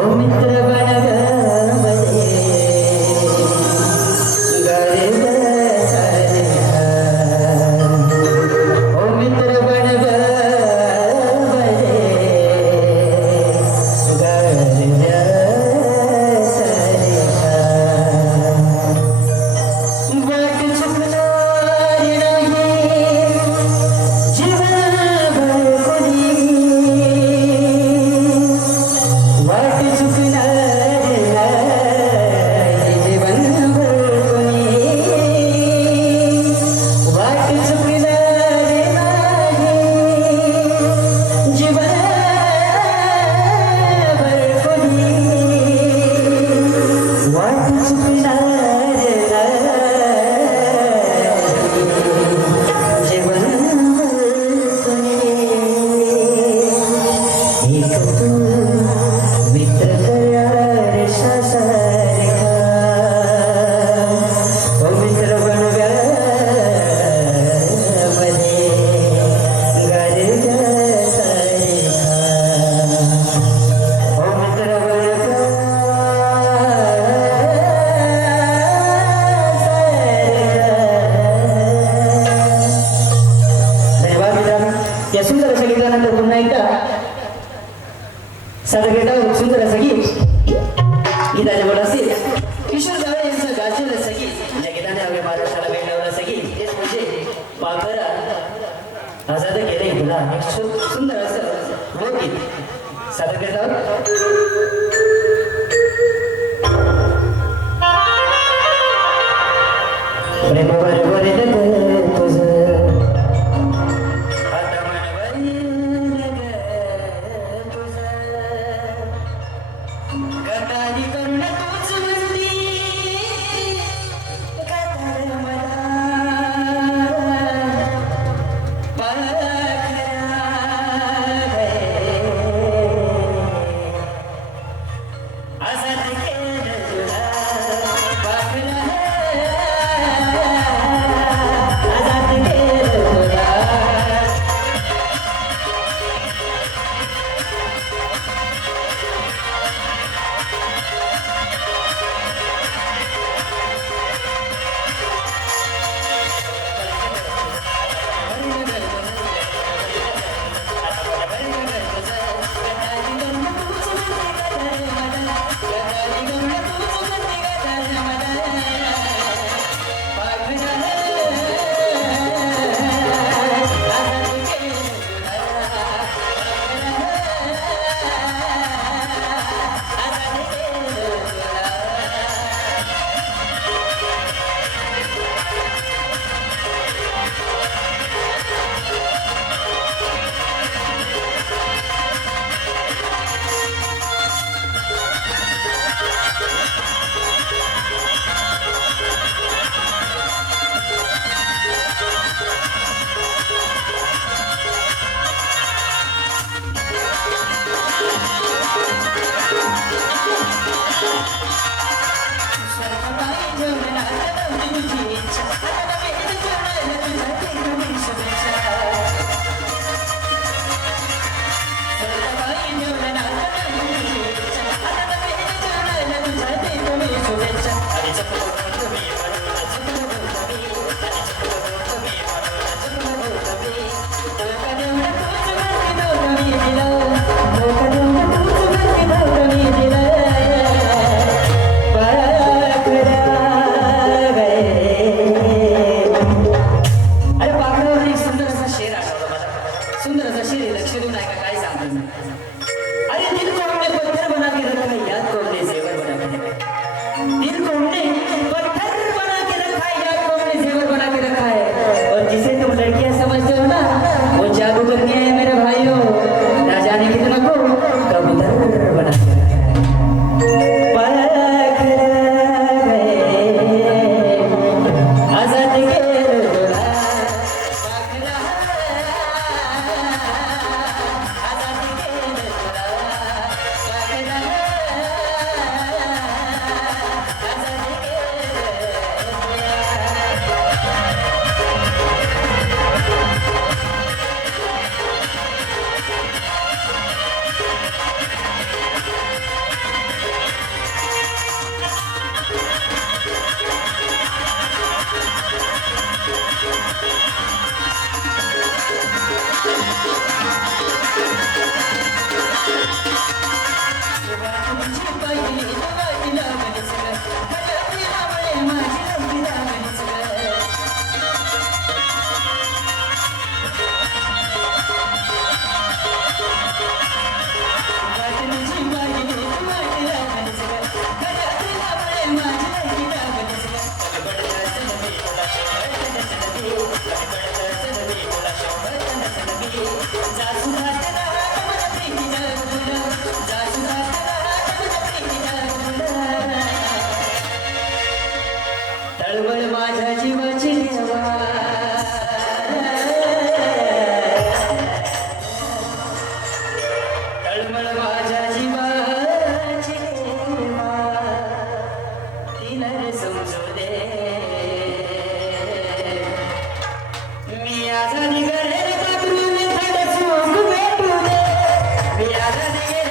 Prometeu จะเป็ கரணியில்